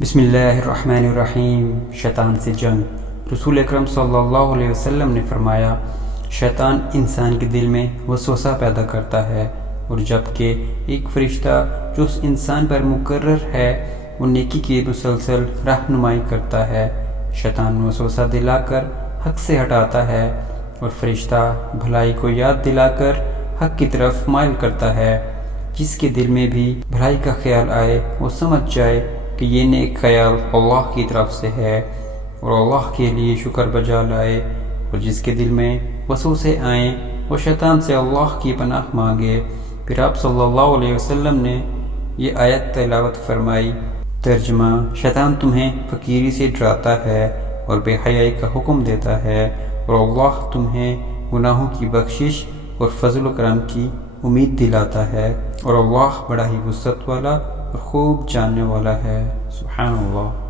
بسم اللہ الرحمن الرحیم۔ شیطان سے جنگ۔ رسول اکرم صلی اللہ علیہ وسلم نے فرمایا، شیطان انسان کے دل میں وسوسہ پیدا کرتا ہے، اور جب کہ ایک فرشتہ جو اس انسان پر مقرر ہے وہ نیکی کی مسلسل رہنمائی کرتا ہے۔ شیطان وسوسہ دلا کر حق سے ہٹاتا ہے، اور فرشتہ بھلائی کو یاد دلا کر حق کی طرف مائل کرتا ہے۔ جس کے دل میں بھی بھلائی کا خیال آئے وہ سمجھ جائے کہ یہ نیک خیال اللہ کی طرف سے ہے، اور اللہ کے لیے شکر بجا لائے، اور جس کے دل میں وسوسے آئیں وہ شیطان سے اللہ کی پناہ مانگے۔ پھر آپ صلی اللہ علیہ وسلم نے یہ آیت تلاوت فرمائی۔ ترجمہ: شیطان تمہیں فقیری سے ڈراتا ہے اور بے حیائی کا حکم دیتا ہے، اور اللہ تمہیں گناہوں کی بخشش اور فضل و کرم کی امید دلاتا ہے، اور اللہ بڑا ہی وسعت والا اور خوب جاننے والا ہے۔ سبحان اللہ۔